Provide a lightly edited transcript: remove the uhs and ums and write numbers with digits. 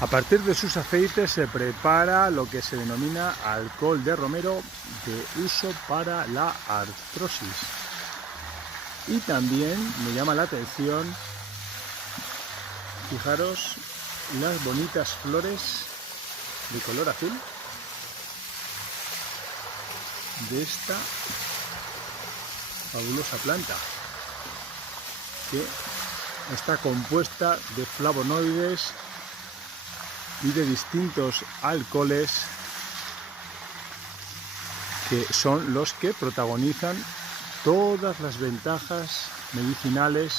A partir de sus aceites se prepara lo que se denomina alcohol de romero, de uso para la artrosis. Y también me llama la atención, fijaros, las bonitas flores de color azul de esta fabulosa planta, que está compuesta de flavonoides y de distintos alcoholes que son los que protagonizan todas las ventajas medicinales